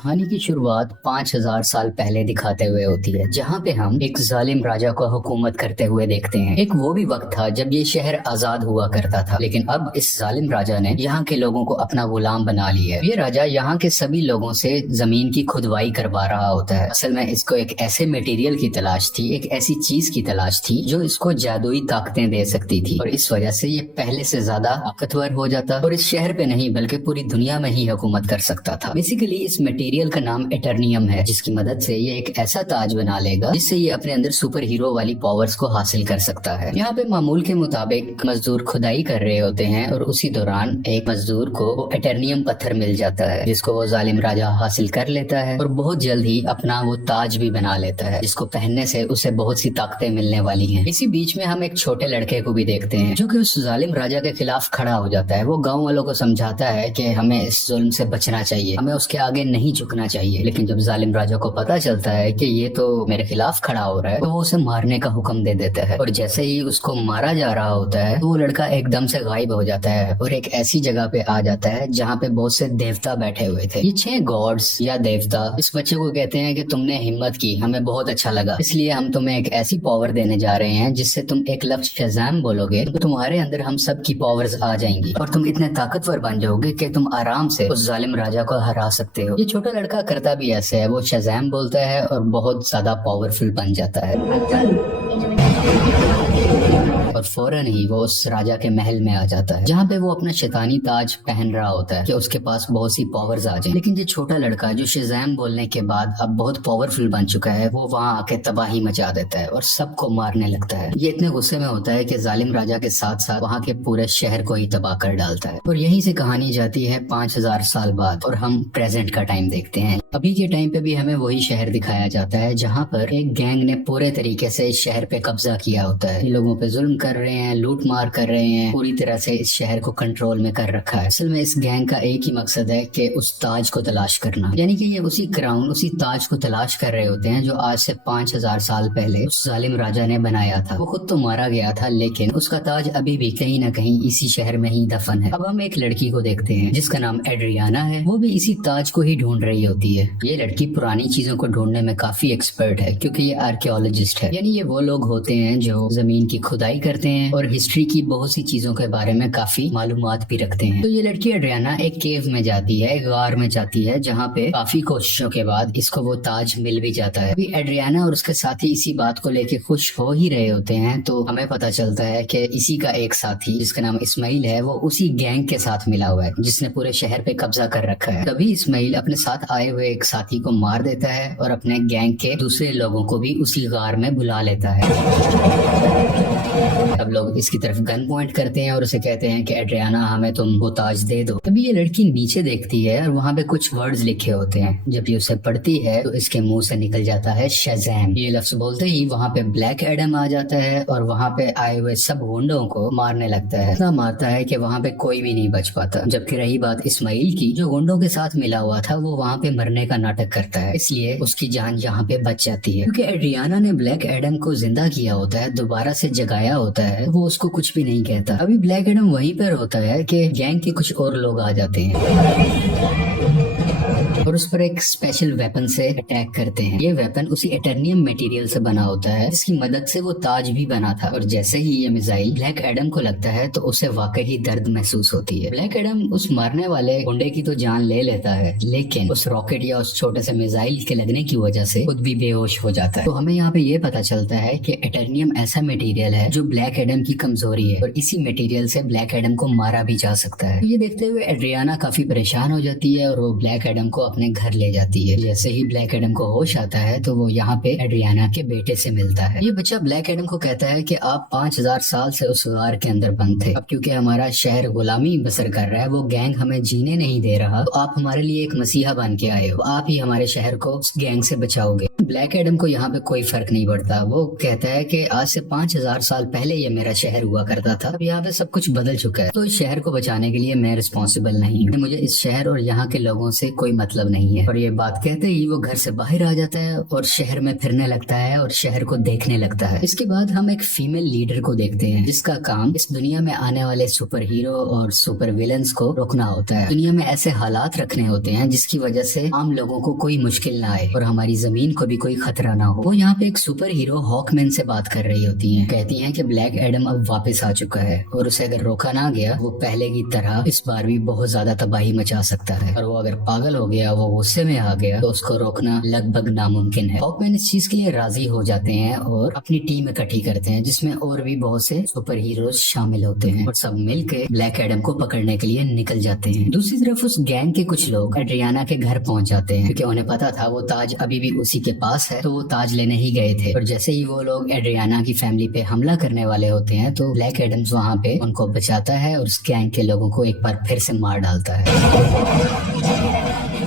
कहानी की शुरुआत 5000 साल पहले दिखाते हुए होती है, जहाँ पे हम एक जालिम राजा को हुकूमत करते हुए देखते हैं। एक वो भी वक्त था जब ये शहर आजाद हुआ करता था, लेकिन अब इस जालिम राजा ने यहाँ के लोगों को अपना गुलाम बना लिया है। ये राजा यहाँ के सभी लोगों से जमीन की खुदवाई करवा रहा होता है। असल में इसको एक ऐसे मटेरियल की तलाश थी, एक ऐसी चीज की तलाश थी जो इसको जादुई ताकतें दे सकती थी, और इस वजह से ये पहले से ज्यादा ताकतवर हो जाता और इस शहर पे नहीं बल्कि पूरी दुनिया में ही हुकूमत कर सकता था। बेसिकली इस मटेरियल का नाम एटर्नियम है, जिसकी मदद से ये एक ऐसा ताज बना लेगा जिससे ये अपने अंदर सुपर हीरो वाली पावर्स को हासिल कर सकता है। यहाँ पे मामूल के मुताबिक मजदूर खुदाई कर रहे होते हैं और उसी दौरान एक मजदूर को वो एटर्नियम पत्थर मिल जाता है, जिसको वो जालिम राजा हासिल कर लेता है और बहुत जल्द ही अपना वो ताज भी बना लेता है, जिसको पहनने से उसे बहुत सी ताकतें मिलने वाली हैं। इसी बीच में हम एक छोटे लड़के को भी देखते हैं जो कि उस जालिम राजा के खिलाफ खड़ा हो जाता है। वो गाँव वालों को समझाता है कि हमें इस जुल्म से बचना चाहिए, हमें उसके आगे नहीं झुकना चाहिए। लेकिन जब जालिम राजा को पता चलता है कि ये तो मेरे खिलाफ खड़ा हो रहा है, तो वो उसे मारने का हुक्म दे देता है। और जैसे ही उसको मारा जा रहा होता है तो वो लड़का एकदम से गायब हो जाता है और एक ऐसी जगह पे आ जाता है जहाँ पे बहुत से देवता बैठे हुए थे। ये 6 गॉड्स या देवता इस बच्चे को कहते हैं कि तुमने हिम्मत की, हमें बहुत अच्छा लगा, इसलिए हम तुम्हें एक ऐसी पावर देने जा रहे हैं जिससे तुम एक लफ्ज शज़ाम बोलोगे तो तुम्हारे अंदर हम सब की पावर्स आ जाएंगी और तुम इतने ताकतवर बन जाओगे कि तुम आराम से उस जालिम राजा को हरा सकते हो। ये छोटा लड़का करता भी ऐसे है, वो शज़ाम बोलता है और बहुत ज्यादा पावरफुल बन जाता है और फौरन ही वो उस राजा के महल में आ जाता है, जहाँ पे वो अपना शैतानी ताज पहन रहा होता है कि उसके पास बहुत सी पावर्स आ जाए। लेकिन ये छोटा लड़का जो शज़ाम बोलने के बाद अब बहुत पावरफुल बन चुका है, वो वहाँ आके तबाही मचा देता है और सबको मारने लगता है। ये इतने गुस्से में होता है कि जालिम राजा के साथ साथ वहाँ के पूरे शहर को ही तबाह कर डालता है। और यहीं से कहानी जाती है 5000 साल बाद और हम प्रेजेंट का टाइम देखते हैं। अभी के टाइम पे भी हमें वही शहर दिखाया जाता है जहाँ पर एक गैंग ने पूरे तरीके से इस शहर पे कब्जा किया होता है। ये लोगों पे जुल्म कर रहे हैं, लूट मार कर रहे हैं, पूरी तरह से इस शहर को कंट्रोल में कर रखा है। असल में इस गैंग का एक ही मकसद है कि उस ताज को तलाश करना, यानी कि ये उसी क्राउन, उसी ताज को तलाश कर रहे होते हैं जो आज से 5000 साल पहले उस जालिम राजा ने बनाया था। वो खुद तो मारा गया था, लेकिन उसका ताज अभी भी कहीं ना कहीं इसी शहर में ही दफन है। अब हम एक लड़की को देखते हैं जिसका नाम एड्रियाना है। वो भी इसी ताज को ही ढूंढ रही होती है। ये लड़की पुरानी चीजों को ढूंढने में काफी एक्सपर्ट है, क्योंकि ये आर्कियोलॉजिस्ट है, यानी ये वो लोग होते हैं जो जमीन की खुदाई करते हैं और हिस्ट्री की बहुत सी चीजों के बारे में काफी मालूमात भी रखते हैं। तो ये लड़की एड्रियाना एक केव में जाती है, एक गार में जाती है, जहाँ पे काफी कोशिशों के बाद इसको वो ताज मिल भी जाता है। अभी एड्रियाना और उसके साथी इसी बात को लेके खुश हो ही रहे होते हैं, तो हमें पता चलता है कि इसी का एक साथी जिसका नाम इस्माइल है, वो उसी गैंग के साथ मिला हुआ है जिसने पूरे शहर पे कब्जा कर रखा है। तभी इस्माइल अपने साथ आए हुए एक साथी को मार देता है और अपने गैंग के दूसरे लोगों को भी उसी गार में बुला लेता है। सब लोग इसकी तरफ गन पॉइंट करते हैं और उसे कहते हैं कि एड्रियाना, हमें तुम वो ताज दे दो। तभी ये लड़की नीचे देखती है और वहाँ पे कुछ वर्ड्स लिखे होते हैं। जब ये उसे पढ़ती है तो इसके मुंह से निकल जाता है शज़ाम। ये लफ्ज बोलते ही वहाँ पे ब्लैक एडम आ जाता है और वहाँ पे आए हुए सब गुंडों को मारने लगता है। इतना मारता है कि वहाँ पे कोई भी नहीं बच पाता। जबकि रही बात इस्माइल की, जो गुंडों के साथ मिला हुआ था, वो वहाँ पे मरने का नाटक करता है, इसलिए उसकी जान यहाँ पे बच जाती है। क्योंकि एड्रियाना ने ब्लैक एडम को जिंदा किया होता है, दोबारा से जगाया होता है, वो उसको कुछ भी नहीं कहता। अभी ब्लैक एडम वहीं पर होता है कि गैंग के कुछ और लोग आ जाते हैं और उस पर एक स्पेशल वेपन से अटैक करते हैं। ये वेपन उसी एटर्नियम मटेरियल से बना होता है जिसकी मदद से वो ताज भी बना था। और जैसे ही ये मिसाइल ब्लैक एडम को लगता है तो उसे वाकई ही दर्द महसूस होती है। ब्लैक एडम उस मारने वाले गुंडे की तो जान ले लेता है, लेकिन उस रॉकेट या उस छोटे से मिसाइल के लगने की वजह से खुद भी बेहोश हो जाता है। तो हमें यहाँ पे ये पता चलता है कि एटर्नियम ऐसा मटेरियल है जो ब्लैक एडम की कमजोरी है और इसी मटेरियल से ब्लैक एडम को मारा भी जा सकता है। तो ये देखते हुए एड्रियाना काफी परेशान हो जाती है और वो ब्लैक एडम को अपने घर ले जाती है। जैसे ही ब्लैक एडम को होश आता है तो वो यहाँ पे एड्रियाना के बेटे से मिलता है। ये बच्चा ब्लैक एडम को कहता है कि आप 5000 साल से उस गार के अंदर बंद थे, अब क्योंकि हमारा शहर गुलामी बसर कर रहा है, वो गैंग हमें जीने नहीं दे रहा, तो आप हमारे लिए एक मसीहा बन के आए हो, आप ही हमारे शहर को उस गैंग से बचाओगे। ब्लैक एडम को यहाँ पे कोई फर्क नहीं पड़ता। वो कहता है कि आज से 5000 साल पहले ये मेरा शहर हुआ करता था, अब यहाँ पे सब कुछ बदल चुका है, तो इस शहर को बचाने के लिए मैं रिस्पॉन्सिबल नहीं हूँ। मुझे इस शहर और यहाँ के लोगों से कोई मतलब मतलब नहीं है। और ये बात कहते ही वो घर से बाहर आ जाता है और शहर में फिरने लगता है और शहर को देखने लगता है। इसके बाद हम एक फीमेल लीडर को देखते हैं जिसका काम इस दुनिया में आने वाले सुपर हीरो और सुपर विलन्स को रोकना होता है। दुनिया में ऐसे हालात रखने होते हैं जिसकी वजह से आम लोगों को कोई मुश्किल ना आए और हमारी जमीन को भी कोई खतरा ना हो। वो यहाँ पे एक सुपर हीरो हॉकमैन से बात कर रही होती है। कहती है कि ब्लैक एडम अब वापस आ चुका है और उसे अगर रोका ना गया वो पहले की तरह इस बार भी बहुत ज्यादा तबाही मचा सकता है, और वो अगर पागल हो गया, वो गुस्से में आ गया, तो उसको रोकना लगभग नामुमकिन है। हॉकमैन इस चीज के लिए राजी हो जाते हैं और अपनी टीम इकट्ठी करते हैं जिसमें और भी बहुत से सुपर हीरोज शामिल होते हैं और सब मिलकर ब्लैक एडम को पकड़ने के लिए निकल जाते हैं। दूसरी तरफ उस गैंग के कुछ लोग एड्रियाना के घर पहुंच जाते हैं क्योंकि उन्हें पता था वो ताज अभी भी उसी के पास है, तो वो ताज लेने ही गए थे। और जैसे ही वो लोग एड्रियाना की फैमिली पे हमला करने वाले होते हैं तो ब्लैक एडम्स वहाँ पे उनको बचाता है और उस गैंग के लोगों को एक बार फिर से मार डालता है।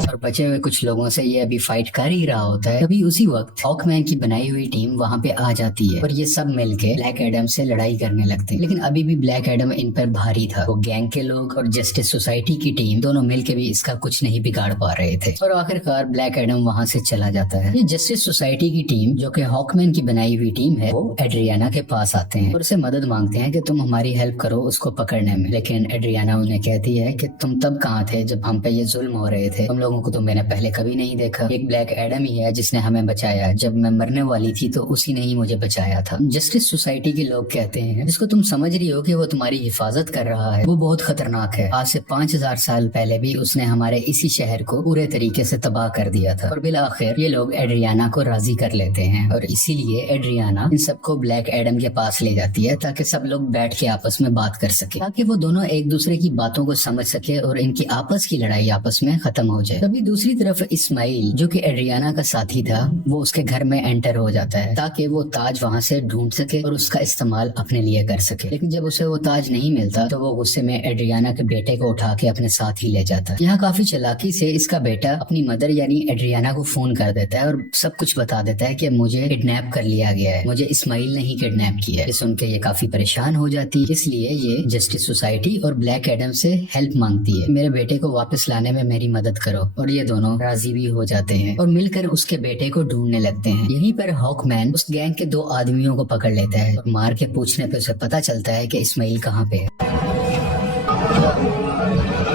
और बचे हुए कुछ लोगों से ये अभी फाइट कर ही रहा होता है। तभी उसी वक्त हॉकमैन की बनाई हुई टीम वहाँ पे आ जाती है और ये सब मिलके ब्लैक एडम से लड़ाई करने लगते हैं। लेकिन अभी भी ब्लैक एडम इन पर भारी था। वो गैंग के लोग और जस्टिस सोसाइटी की टीम दोनों मिलके भी इसका कुछ नहीं बिगाड़ पा रहे थे और आखिरकार ब्लैक एडम वहाँ से चला जाता है। ये जस्टिस सोसाइटी की टीम जो कि हॉकमैन की बनाई हुई टीम है, वो एड्रियाना के पास आते हैं और उसे मदद मांगते हैं कि तुम हमारी हेल्प करो उसको पकड़ने में। लेकिन एड्रियाना उन्हें कहती है कि तुम तब कहाँ थे जब हम पे ये जुल्म हो रहे थे, तुम लोगों को तो मैंने पहले कभी नहीं देखा। एक ब्लैक एडम ही है जिसने हमें बचाया, जब मैं मरने वाली थी तो उसी ने ही मुझे बचाया था। जस्टिस सोसाइटी के लोग कहते हैं जिसको तुम समझ रही हो कि वो तुम्हारी हिफाजत कर रहा है वो बहुत खतरनाक है। आज से 5000 साल पहले भी उसने हमारे इसी शहर को पूरे तरीके से तबाह कर दिया था। और बिल आखिर ये लोग एड्रियाना को राजी कर लेते हैं और इसीलिए एड्रियाना इन सबको ब्लैक एडम के पास ले जाती है ताकि सब लोग बैठ के आपस में बात कर सके, ताकि वो दोनों एक दूसरे की बातों को समझ सके और इनकी आपस की लड़ाई आपस में खत्म हो जाए। तभी दूसरी तरफ इस्माइल जो कि एड्रियाना का साथी था वो उसके घर में एंटर हो जाता है ताकि वो ताज वहाँ से ढूंढ सके और उसका इस्तेमाल अपने लिए कर सके। लेकिन जब उसे वो ताज नहीं मिलता तो वो गुस्से में एड्रियाना के बेटे को उठा के अपने साथ ही ले जाता है। यहाँ काफी चालाकी से इसका बेटा अपनी मदर यानी एड्रियाना को फोन कर देता है और सब कुछ बता देता है कि मुझे किडनैप कर लिया गया है, मुझे इस्माइल ने ही किडनैप किया है। ये सुन के ये काफी परेशान हो जाती है, इसलिए ये जस्टिस सोसाइटी और ब्लैक एडम से हेल्प मांगती है, मेरे बेटे को वापस लाने में मेरी मदद करो। और ये दोनों राजी भी हो जाते हैं और मिलकर उसके बेटे को ढूंढने लगते हैं। यहीं पर हॉकमैन उस गैंग के 2 आदमियों को पकड़ लेता है और मार के पूछने पे उसे पता चलता है कि इस्माइल कहाँ पे है।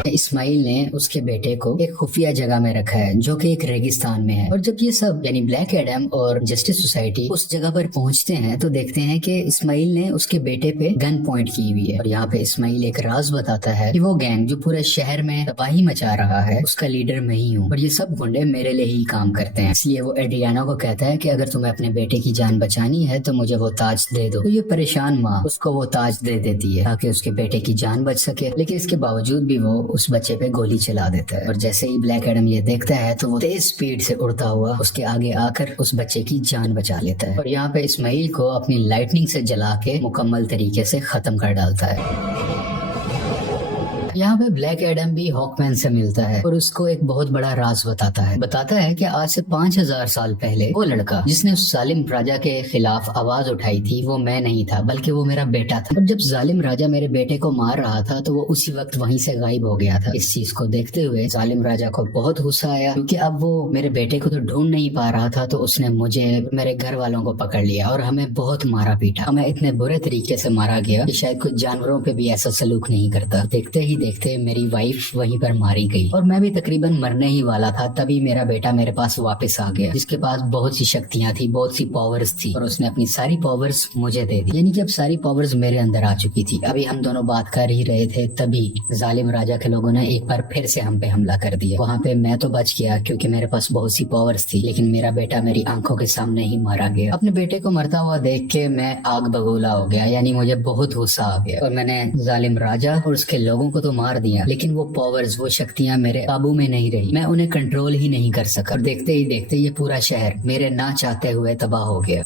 इस्माइल ने उसके बेटे को एक खुफिया जगह में रखा है जो कि एक रेगिस्तान में है। और जब ये सब यानी ब्लैक एडम और जस्टिस सोसाइटी उस जगह पर पहुंचते हैं तो देखते हैं कि इस्माइल ने उसके बेटे पे गन पॉइंट की हुई है। और यहाँ पे इस्माइल एक राज बताता है कि वो गैंग जो पूरे शहर में तबाही मचा रहा है उसका लीडर मैं ही हूँ और ये सब गुंडे मेरे लिए ही काम करते हैं। इसलिए वो एड्रियाना को कहता है कि अगर तुम्हें अपने बेटे की जान बचानी है तो मुझे वो ताज दे दो। तो ये परेशान माँ उसको वो ताज दे देती है ताकि उसके बेटे की जान बच सके। लेकिन इसके बावजूद भी वो उस बच्चे पे गोली चला देता है और जैसे ही ब्लैक एडम ये देखता है तो वो तेज स्पीड से उड़ता हुआ उसके आगे आकर उस बच्चे की जान बचा लेता है और यहाँ पे इस्माइल को अपनी लाइटनिंग से जला के मुकम्मल तरीके से खत्म कर डालता है। यहाँ पे ब्लैक एडम भी हॉकमैन से मिलता है और उसको एक बहुत बड़ा राज बताता है कि आज से 5000 साल पहले वो लड़का जिसने उस जालिम राजा के खिलाफ आवाज उठाई थी वो मैं नहीं था बल्कि वो मेरा बेटा था। और जब जालिम राजा मेरे बेटे को मार रहा था तो वो उसी वक्त वहीं से गायब हो गया था। इस चीज को देखते हुए जालिम राजा को बहुत गुस्सा आया क्योंकि अब वो मेरे बेटे को तो ढूंढ नहीं पा रहा था, तो उसने मुझे मेरे घर वालों को पकड़ लिया और हमें बहुत मारा पीटा। हमें इतने बुरे तरीके से मारा गया कि शायद कुछ जानवरों पे भी ऐसा सलूक नहीं करता। देखते ही देखते मेरी वाइफ वहीं पर मारी गई और मैं भी तकरीबन मरने ही वाला था। तभी मेरा बेटा मेरे पास वापस आ गया जिसके पास बहुत सी शक्तियां थी, बहुत सी पावर्स थी और उसने अपनी सारी पावर्स मुझे दे दी, यानी कि अब सारी पावर्स मेरे अंदर आ चुकी थी। अभी हम दोनों बात कर ही रहे थे तभी जालिम राजा के लोगों ने एक बार फिर से हम पे हमला कर दिया। वहाँ पे मैं तो बच गया क्योंकि मेरे पास बहुत सी पावर्स थी, लेकिन मेरा बेटा मेरी आंखों के सामने ही मारा गया। अपने बेटे को मरता हुआ देख के मैं आग बगोला हो गया, यानी मुझे बहुत गुस्सा आ गया और मैंने जालिम राजा और उसके लोगों को तो मार दिया, लेकिन वो पावर्स, वो शक्तियां मेरे काबू में नहीं रही। मैं उन्हें कंट्रोल ही नहीं कर सका और देखते ही देखते ये पूरा शहर मेरे ना चाहते हुए तबाह हो गया।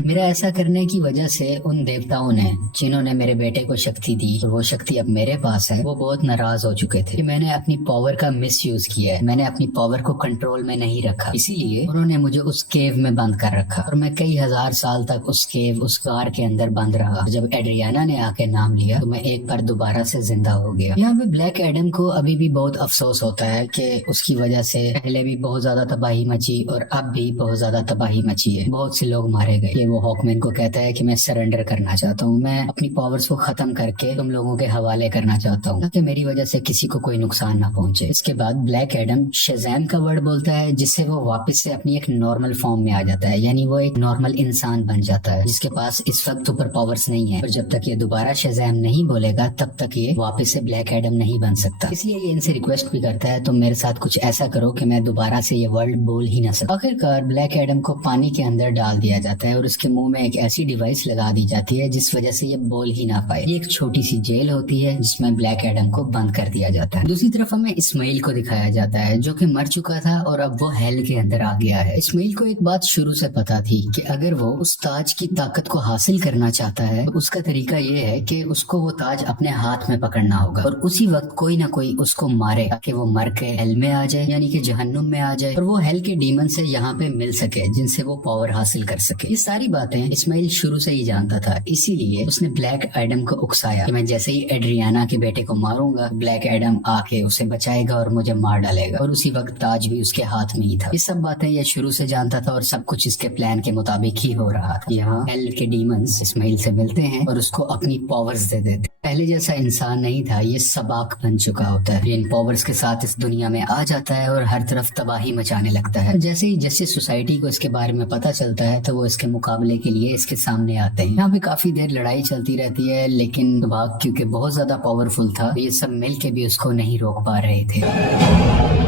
मेरा ऐसा करने की वजह से उन देवताओं ने, जिन्होंने मेरे बेटे को शक्ति दी और वो शक्ति अब मेरे पास है, वो बहुत नाराज हो चुके थे कि मैंने अपनी पावर का मिसयूज किया है, मैंने अपनी पावर को कंट्रोल में नहीं रखा। इसीलिए उन्होंने मुझे उस केव में बंद कर रखा और मैं कई हजार साल तक उस केव, उस कार के अंदर बंद रहा। जब एड्रियाना ने आके नाम लिया तो मैं एक बार दोबारा से जिंदा हो गया। यहाँ पे ब्लैक एडम को अभी भी बहुत अफसोस होता है कि उसकी वजह से पहले भी बहुत ज्यादा तबाही मची और अब भी बहुत ज्यादा तबाही मची है, बहुत से लोग मारे गए। ये वो हॉकमैन को कहता है कि मैं सरेंडर करना चाहता हूँ, मैं अपनी पावर्स को खत्म करके तुम लोगों के हवाले करना चाहता हूँ ताकि मेरी वजह से किसी को कोई नुकसान ना पहुंचे। इसके बाद ब्लैक एडम शज़ैम का वर्ड बोलता है, जिससे वो वापस से अपनी एक नॉर्मल फॉर्म में आ जाता है, यानी वो एक नॉर्मल इंसान बन जाता है जिसके पास इस वक्त सुपर पावर्स नहीं है। और जब तक ये दोबारा शज़ैम नहीं बोलेगा तब तक ये वापस से ब्लैक एडम नहीं बन सकता। इसलिए ये इनसे रिक्वेस्ट भी करता है, तुम मेरे साथ कुछ ऐसा करो कि मैं दोबारा से ये वर्ड बोल ही ना सकूं। आखिरकार ब्लैक एडम को पानी के अंदर डाल दिया जाता है और उसके मुंह में एक ऐसी डिवाइस लगा दी जाती है जिस वजह से ये बोल ही ना पाए। ये एक छोटी सी जेल होती है जिसमें ब्लैक एडम को बंद कर दिया जाता है। दूसरी तरफ हमें इस्माइल को दिखाया जाता है जो कि मर चुका था और अब वो हेल के अंदर आ गया है। इस्माइल को एक बात शुरू से पता थी कि अगर वो उस ताज की ताकत को हासिल करना चाहता है तो उसका तरीका ये है कि उसको वो ताज अपने हाथ में पकड़ना होगा और उसी वक्त कोई ना कोई उसको मारे ताकि वो मर के हेल में आ जाए, यानी कि जहन्नुम में आ जाए और वो हेल के डीमन से यहाँ पे मिल सके जिनसे वो पावर हासिल कर सके। ये सारी बातें इस्माइल शुरू से ही जानता था, इसीलिए उसने ब्लैक एडम को उकसाया कि मैं जैसे ही एड्रियाना के बेटे को मारूंगा ब्लैक एडम आके उसे बचाएगा और मुझे मार डालेगा। और उसी वक्त ताज भी उसके हाथ में ही था। ये सब बातें ये शुरू से जानता था और सब कुछ इसके प्लान के मुताबिक ही हो रहा था। यहाँ हेल के डीमंस इस्माइल से मिलते हैं और उसको अपनी पावर्स दे देते। पहले जैसा इंसान नहीं था, ये सबाक बन चुका होता है। इन पावर्स के साथ इस दुनिया में आ जाता है और हर तरफ तबाही मचाने लगता है। जैसे ही जस्टिस सोसाइटी को इसके बारे में पता चलता है तो वो इसके मुकाबले के लिए इसके सामने आते हैं। यहाँ पे काफी देर लड़ाई चलती रहती है, लेकिन सबाक क्योंकि बहुत ज्यादा पावरफुल था तो ये सब मिल के भी उसको नहीं रोक पा रहे थे।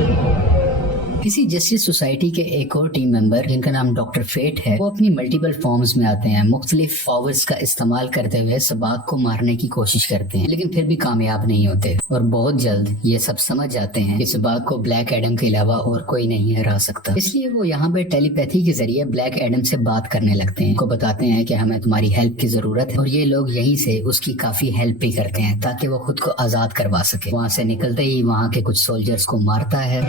किसी जस्टिस सोसाइटी के एक और टीम मेंबर जिनका नाम डॉक्टर फेट है, वो अपनी मल्टीपल फॉर्म्स में आते हैं, मुख्तलिफ पावर्स का इस्तेमाल करते हुए सबाक को मारने की कोशिश करते हैं, लेकिन फिर भी कामयाब नहीं होते। और बहुत जल्द ये सब समझ जाते हैं कि सबाक को ब्लैक एडम के अलावा और कोई नहीं हरा सकता। इसलिए वो यहाँ पे टेलीपैथी के जरिए ब्लैक एडम से बात करने लगते हैं, को बताते हैं कि हमें तुम्हारी हेल्प की जरूरत है। और ये लोग यहीं से उसकी काफी हेल्प भी करते हैं ताकि वो खुद को आजाद करवा सके। वहाँ से निकलते ही वहाँ के कुछ सोल्जर्स को मारता है,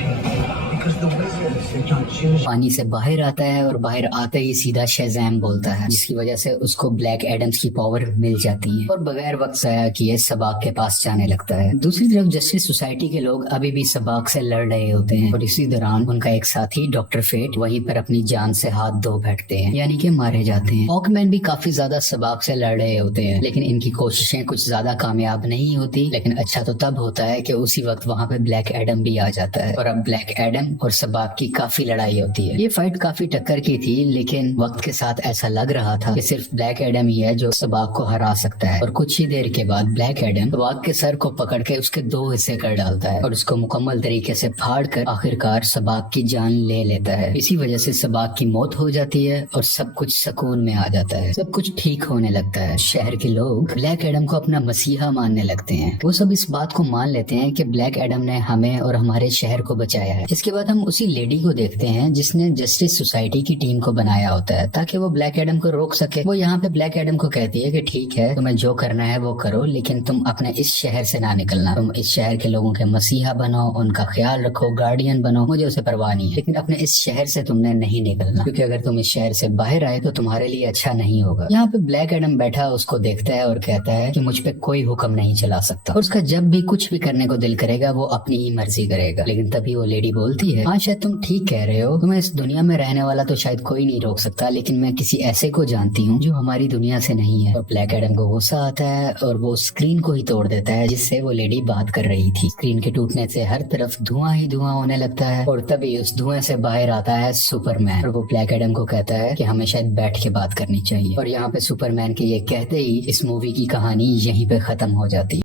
पानी से बाहर आता है और बाहर आते ही सीधा शज़ैम बोलता है, जिसकी वजह से उसको ब्लैक एडम्स की पावर मिल जाती है और बगैर वक्त ज़ाया किए सबाक के पास जाने लगता है। दूसरी तरफ जस्टिस सोसाइटी के लोग अभी भी सबाक से लड़ रहे होते हैं और इसी दौरान उनका एक साथी डॉक्टर फेट वहीं पर अपनी जान से हाथ धो बैठते हैं, यानी कि मारे जाते हैं। हॉकमैन भी काफी ज्यादा सबाक से लड़ रहे होते हैं, लेकिन इनकी कोशिशें कुछ ज्यादा कामयाब नहीं होती। लेकिन अच्छा तो तब होता है कि उसी वक्त वहाँ पे ब्लैक एडम भी आ जाता है और अब ब्लैक एडम और सबाक की काफी लड़ाई होती है। ये फाइट काफी टक्कर की थी, लेकिन वक्त के साथ ऐसा लग रहा था कि सिर्फ ब्लैक एडम ही है जो सबाक को हरा सकता है। और कुछ ही देर के बाद ब्लैक एडम सबाक के सर को पकड़ के उसके 2 हिस्से कर डालता है और उसको मुकम्मल तरीके से फाड़ कर आखिरकार सबाक की जान ले लेता है। इसी वजह से सबाक की मौत हो जाती है और सब कुछ सुकून में आ जाता है, सब कुछ ठीक होने लगता है। शहर के लोग ब्लैक एडम को अपना मसीहा मानने लगते हैं। वो सब इस बात को मान लेते हैं कि ब्लैक एडम ने हमें और हमारे शहर को बचाया है। इसके बाद हम उसी लेडी को देखते हैं जिसने जस्टिस सोसाइटी की टीम को बनाया होता है ताकि वो ब्लैक एडम को रोक सके। वो यहाँ पे ब्लैक एडम को कहती है कि ठीक है, तुम्हें जो करना है वो करो, लेकिन तुम अपने इस शहर से ना निकलना। तुम इस शहर के लोगों के मसीहा बनो, उनका ख्याल रखो, गार्डियन बनो, मुझे उसे परवाह नहीं है, लेकिन अपने इस शहर से तुमने नहीं निकलना, क्योंकि अगर तुम इस शहर से बाहर आए तो तुम्हारे लिए अच्छा नहीं होगा। यहाँ पे ब्लैक एडम बैठा उसको देखता है और कहता है कि मुझ पे कोई हुक्म नहीं चला सकता और उसका जब भी कुछ भी करने को दिल करेगा वो अपनी ही मर्जी करेगा। लेकिन तभी वो लेडी बोलती है, हाँ शायद तुम ठीक कह रहे हो, तुम्हें इस दुनिया में रहने वाला तो शायद कोई नहीं रोक सकता, लेकिन मैं किसी ऐसे को जानती हूँ जो हमारी दुनिया से नहीं है। और ब्लैक एडम को गुस्सा आता है और वो स्क्रीन को ही तोड़ देता है जिससे वो लेडी बात कर रही थी। स्क्रीन के टूटने से हर तरफ धुआं ही धुआं होने लगता है और तभी उस धुएं से बाहर आता है सुपरमैन और वो ब्लैक एडम को कहता है कि हमें शायद बैठ के बात करनी चाहिए। और यहाँ पे सुपरमैन के ये कहते ही इस मूवी की कहानी यहीं पे खत्म हो जाती है।